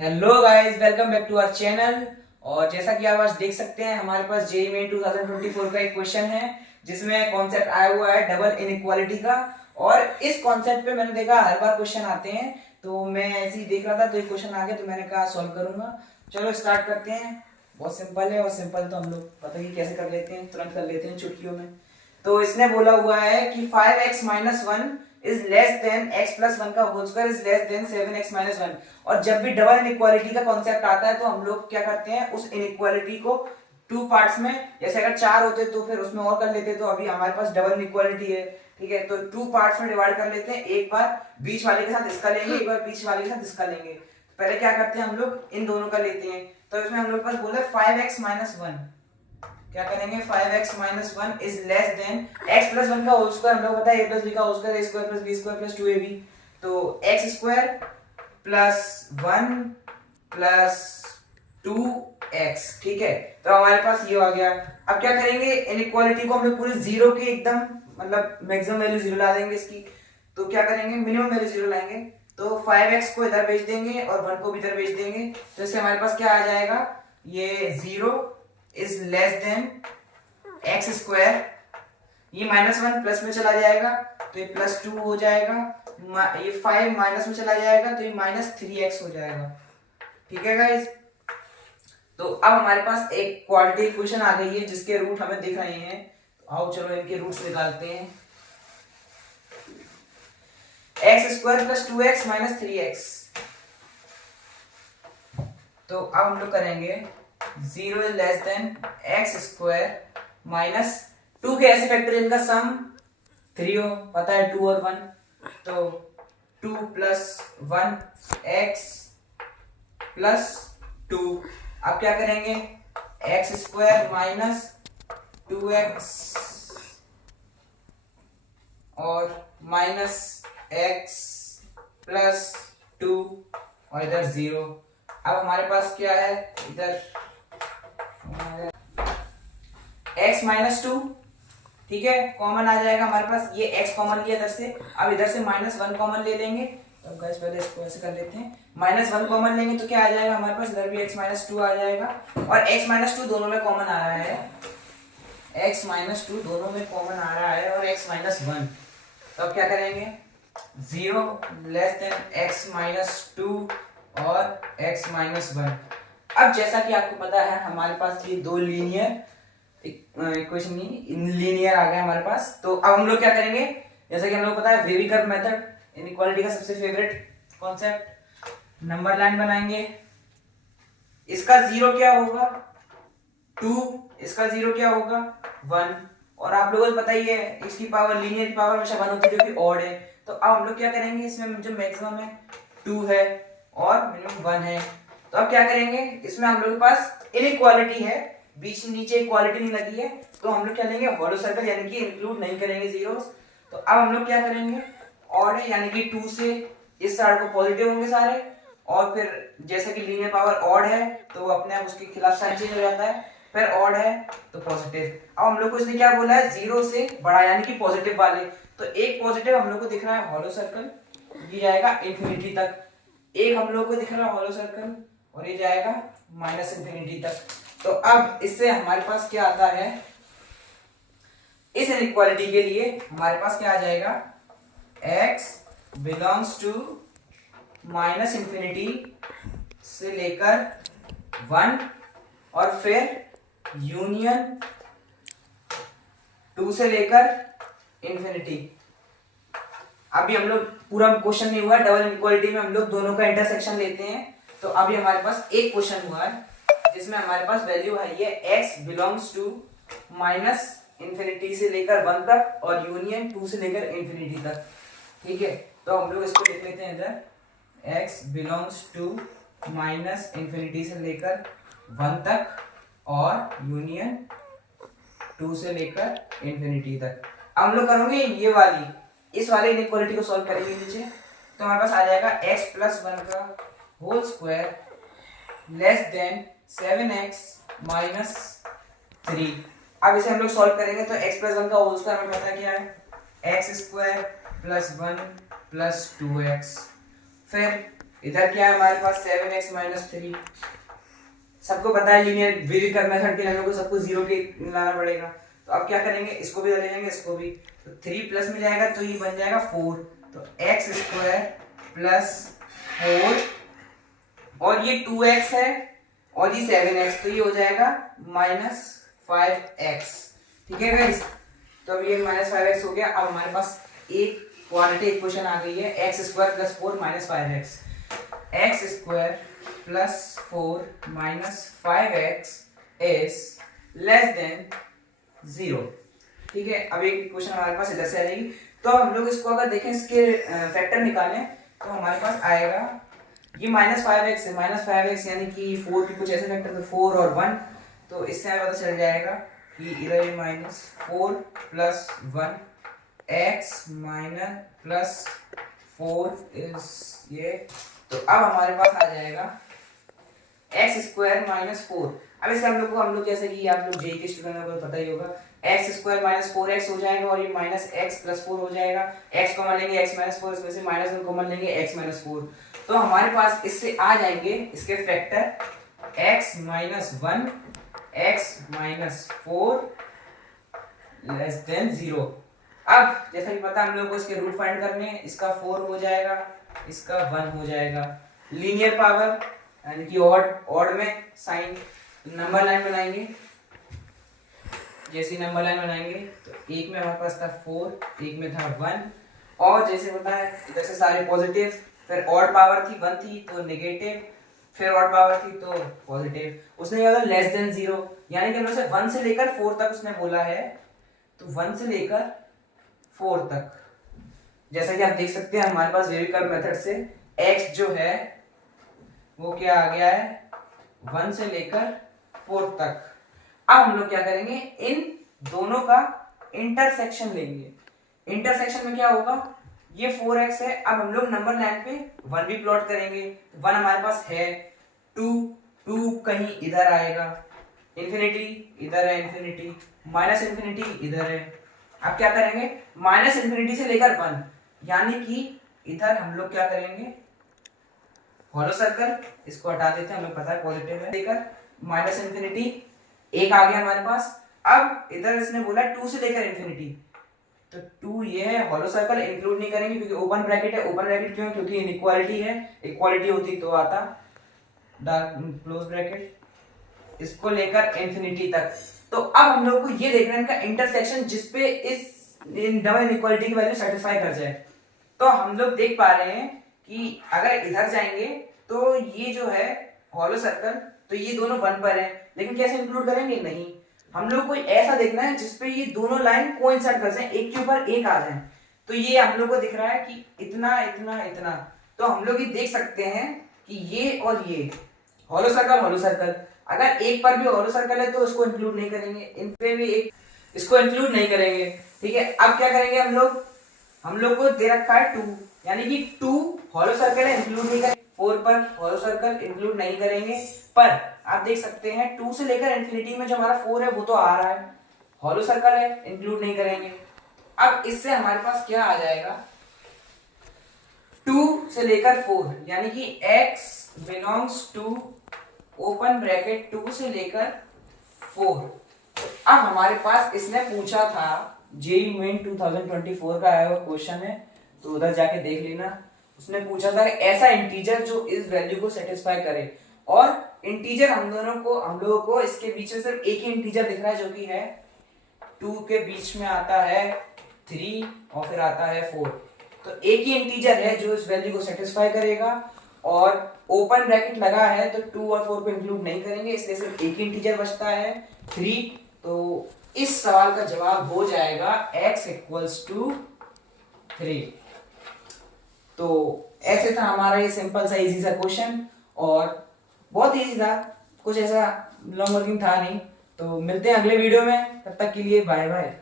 Hello guys, welcome back to our channel. और जैसा कि आप आज देख सकते हैं, हमारे पास जेईई मेन 2024 का एक क्वेश्चन है जिसमें कॉन्सेप्ट आया हुआ है डबल इनइक्वालिटी का। और इस कॉन्सेप्ट पे मैंने देखा हर बार क्वेश्चन आते हैं, तो मैं ऐसे ही देख रहा था तो एक क्वेश्चन आ गया तो मैंने कहा सॉल्व करूंगा। चलो स्टार्ट करते हैं। बहुत सिंपल है और सिंपल तो हम लोग पता ही कैसे कर लेते हैं, तुरंत कर लेते हैं चुटकियों में। तो इसने बोला हुआ है कि 5x-1 is less than x plus 1 का whole square is less than 7x-1। और जब भी डबल इनइक्वालिटी का कॉन्सेप्ट आता है तो हम लोग क्या करते हैं, उस इनइक्वालिटी को टू पार्ट्स में, जैसे अगर 4 होते तो फिर उसमें और कर लेते, तो अभी हमारे पास डबल इनइक्वालिटी है, ठीक है, तो टू पार्ट्स में डिवाइड कर लेते हैं। एक बार बीच वाले के साथ इसका लेंगे, एक बार बीच वाले के साथ इसका लेंगे। तो पहले क्या करते हैं, हम लोग इन दोनों का लेते हैं। तो इसमें हम लोग पास बोला 5x-1, क्या करेंगे, 5x-1 is less than x plus 1 का होल स्क्वायर, हम लोग पता है a प्लस b का whole square a square plus b square plus 2ab। तो x square plus 1 plus 2x, ठीक है। तो हमारे पास ये आ गया। अब क्या करेंगे, इनइक्वालिटी को हम लोग पूरे जीरो के एकदम मतलब मैक्सिमम वैल्यू जीरो ला देंगे इसकी। तो क्या करेंगे, मिनिमम वैल्यू जीरो लाएंगे। तो 5x को इधर भेज देंगे और 1 को भी इधर भेज देंगे। तो इससे हमारे पास क्या आ जाएगा, ये 0 is less then x square, ये -1 प्लस में चला जाएगा तो ये +2 हो जाएगा, ये 5 माइनस में चला जाएगा तो ये -3x हो जाएगा, ठीक है गाइस। तो अब हमारे पास एक क्वाड्रेटिक इक्वेशन आ गई है जिसके रूट हमें दिख रहे हैं। तो आओ चलो इनके रूट्स निकालते हैं। x square plus 2x minus 3x। तो अब हम लोग करेंगे 0 is less then x square minus 2 के ऐसे फैक्टोरियल का सम 3 हो, पता है 2 और 1, तो 2 प्लस 1 x प्लस 2। अब क्या करेंगे, एक्स स्क्वायर माइनस 2x और माइनस x प्लस 2 और इधर 0। अब हमारे पास क्या है, इधर x माइनस 2, ठीक है, कॉमन आ जाएगा हमारे पास, ये x कॉमन लिया इधर से। अब इधर से -1 कॉमन ले लेंगे। तो गाइस पहले इसको ऐसे कर लेते हैं, -1 कॉमन लेंगे तो क्या आ जाएगा हमारे पास, इधर भी x माइनस 2 आ जाएगा और x माइनस 2 दोनों में कॉमन आ रहा है, x माइनस 2 दोनों में कॉमन आ रहा है और x माइनस 1। तो अब क्या करेंगे, 0 लेस देन x माइनस 2 और x माइनस 1। अब जैसा कि आपको पता है हमारे पास ये दो लीनियर इक्वेशन लीनियर आ गया हमारे पास। तो अब हम लोग क्या करेंगे, जैसा कि हम लोग पता है वेवी कर्व मेथड इनइक्वालिटी का सबसे फेवरेट कॉन्सेप्ट, नंबर लाइन बनाएंगे। इसका 0 क्या होगा 2, इसका 0 क्या होगा 1, और आप लोगों को पता ही है इसकी पावर, लीनियर की पावर हमेशा 1 होती है जो कि ऑड है। तो अब हम लोग क्या करेंगे, इसमें जो मैक्सिमम है 2 है और मिनिमम 1 है। तो अब क्या करेंगे, इसमें हम लोग के पास इनइक्वालिटी है, बीच नीचे इक्वालिटी नहीं लगी है, तो हम लोग क्या लेंगे, हॉलो सर्कल, यानी कि इंक्लूड नहीं करेंगे जीरोस। तो अब हम लोग क्या करेंगे, ऑड है यानी कि 2 से इस साइड को पॉजिटिव होंगे सारे, और फिर जैसे कि लीनियर पावर ऑड है तो वो अपने आप उसके खिलाफ साइन चेंज हो जाता है, फिर ऑड है तो पॉजिटिव। अब हम लोग को इसने क्या बोला है, 0 से बड़ा यानी कि पॉजिटिव वाले। तो एक पॉजिटिव हम लोग को दिख रहा है हॉलो सर्कल, ये जाएगा इंफिनिटी तक। एक हम लोग को दिख रहा है हॉलो सर्कल और ये जाएगा -इंफिनिटी तक। तो अब इससे हमारे पास क्या आता है, इस इनइक्वालिटी के लिए हमारे पास क्या आ जाएगा, x बिलोंग्स टू -इंफिनिटी से लेकर 1 और फिर यूनियन 2 से लेकर इंफिनिटी। अभी हम लोग पूरा क्वेश्चन नहीं हुआ, डबल इनइक्वालिटी में हम लोग दोनों का इंटरसेक्शन लेते हैं। तो अभी हमारे पास एक क्वेश्चन हुआ है जिसमें हमारे पास वैल्यू है ये x बिलोंग्स टू -इंफिनिटी से लेकर 1 तक और यूनियन 2 से लेकर इंफिनिटी तक, ठीक है। तो हम लोग इसको लिख लेते हैं इधर, x बिलोंग्स टू -इंफिनिटी से लेकर 1 तक और यूनियन 2 से लेकर इंफिनिटी तक। हम लोग करेंगे ये वाली, इस वाले इनइक्वालिटी को सॉल्व करेंगे नीचे। तो हमारे पास आ जाएगा x प्लस 1 का whole square less than 7x minus 3। अब इसे हम लोग सॉल्व करेंगे तो x प्लस 1 का होल स्क्वायर हमें पता क्या है, x square plus 1 plus 2x, फिर इधर क्या है हमारे पास 7x माइनस 3। सबको पता है लीनियर वेरिएबल मेथड के लिए सबको जीरो के लाना पड़ेगा। तो अब क्या करेंगे, इसको भी ले लेंगे, इसको भी। तो 3 प्लस में जाएगा तो ये बन जाएगा 4। तो x स्क्वायर प्लस 4 और ये 2x है और ये 7x, तो ये हो जाएगा माइनस 5x। ठीक है गाइस, तो अब ये माइनस 5x हो गया। अब हमारे पास एक क्वाड्रेटिक इक्वेशन आ गई है, x square plus 4 minus 5x। x square plus 4 minus 5x is less then 0। ठीक है, अब एक इक्वेशन हमारे पास इधर से आ जाएगी। तो हम लोग इसको अगर देखें, इसके फैक्टर निकालें, तो हमारे पास आएगा ये माइनस 5x है, माइनस 5x यानी कि 4 के कुछ ऐसे फैक्टर थे 4 और 1। तो इससे हमें पता चल जाएगा कि इधर ये minus 4 plus 1 x minus plus 4 is ये। तो अब हमारे पास आ जाएगा x स्क्वायर माइनस 4। अब इसे हम लोग जैसे कि आप लोग जेई के स्टूडेंट को पता ही होगा, x स्क्वायर माइनस 4x हो जाएगा और ये माइनस x प्लस 4 हो जाएगा। x कॉमन लेंगे x माइनस 4, इसमें से माइनस 1 कॉमन लेंगे x माइनस 4। तो हमारे पास इससे आ जाएंगे इसके factor x minus 1 x minus 4 less than 0। अब जैसा कि पता हम लोग को इसके रूट फाइंड करने हैं, इसका 4 हो जाएगा, इसका 1 हो जाएगा। लीनियर पावर यानी कि ऑड में साइन नंबर लाइन बनाएंगे। जैसी नंबर लाइन बनाएंगे तो एक में हमारे पास था 4, एक में था 1, और जैसे होता है इधर से सारे पॉजिटिव, फिर ऑड पावर थी 1 थी तो नेगेटिव, फिर ऑड पावर थी तो पॉजिटिव। उसने क्या बोला लेस देन 0, यानी कि हम लोग से 1 से लेकर 4 तक उसने बोला है। तो 1 से लेकर 4 तक, जैसा कि आप देख सकते हैं हमारे पास वेरिएबल मेथड से x जो है वो क्या आ गया है 1 से लेकर 4 तक। अब हम लोग क्या करेंगे, इन दोनों का इंटरसेक्शन लेंगे। इंटरसेक्शन में क्या होगा, ये 4x है। अब हम लोग नंबर लाइन पे 1 भी प्लॉट करेंगे। 1 हमारे पास है, 2 कहीं इधर आएगा, इंफिनिटी इधर है, इंफिनिटी माइनस इंफिनिटी इधर है। अब क्या करेंगे, माइनस इंफिनिटी से लेकर 1, यानी कि इधर हम लोग क्या करेंगे, हॉलो सर्कल, इसको हटा देते हैं, हमें पता है पॉजिटिव है, लेकर माइनस इंफिनिटी एक आ गया हमारे पास। अब इधर इसने बोला 2 से लेकर इंफिनिटी, तो 2 ये है, हॉलो सर्कल इंक्लूड नहीं करेंगे क्योंकि ओपन ब्रैकेट है। ओपन ब्रैकेट क्यों, क्योंकि इनइक्वालिटी है, इक्वालिटी होती तो आता क्लोज ब्रैकेट, इसको लेकर इंफिनिटी तक। तो अब हम लोग को ये देखना है इनका इंटरसेक्शन जिसपे इस डबल इनइक्वालिटी की वैल्यू सेटिस्फाई कर जाए। तो हम लोग देख पा रहे हैं कि अगर इधर जाएंगे तो ये जो है हॉलो सर्कल, तो ये दोनों 1 पर है, लेकिन कैसे इंक्लूड करेंगे, नहीं, हम लोग को ऐसा देखना है जिसपे ये दोनों लाइन कोइंसाइड कर जाए, एक के ऊपर एक आ जाए। तो ये हम लोग को दिख रहा है कि इतना इतना इतना, तो हम लोग ये देख सकते हैं कि ये और ये हॉलो सर्कल, अगर एक पर भी हॉलो सर्कल है तो उसको इंक्लूड नहीं करेंगे, इन पे भी एक, इसको इंक्लूड नहीं करेंगे। ठीक है, अब क्या करेंगे, हम लोग को दे रखा है 2, यानी कि 2 हॉलो सर्कल है, इंक्लूड नहीं करेंगे। 4 पर हॉलो सर्कल इंक्लूड नहीं करेंगे, पर आप देख सकते हैं 2 से लेकर इंफिनिटी में जो हमारा 4 है वो तो आ रहा है, हॉलो सर्कल है, इंक्लूड नहीं करेंगे। अब इससे हमारे पास क्या आ जाएगा, 2 से लेकर 4, यानी कि x belongs to open bracket 2 से लेकर 4। अब हमारे पास इसने पूछा था, जेईई मेन 2024 का आया हुआ क्वेश्चन है, तो उधर जाके देख लेना। उसने पूछा था ऐसा इंटीजर जो इस वैल्यू को सेटिस्फाई करे, और इंटीजर हम लोगों को इसके बीच में सिर्फ एक ही इंटीजर दिख रहा है जो कि है 2 के बीच में आता है 3 और फिर आता है 4। तो एक ही इंटीजर है जो इस वैल्यू को सेटिस्फाई करेगा, और ओपन ब्रैकेट लगा है तो 2 और 4 को इंक्लूड नहीं करेंगे, इसलिए सिर्फ एक ही इंटीजर बचता है 3। तो इस सवाल का जवाब हो जाएगा x इक्वल्स टू 3। तो ऐसे था हमारा ये सिंपल सा इजी सा क्वेश्चन, और बहुत इजी था, कुछ ऐसा लॉन्ग वर्किंग था नहीं। तो मिलते हैं अगले वीडियो में, तब तक के लिए बाय बाय।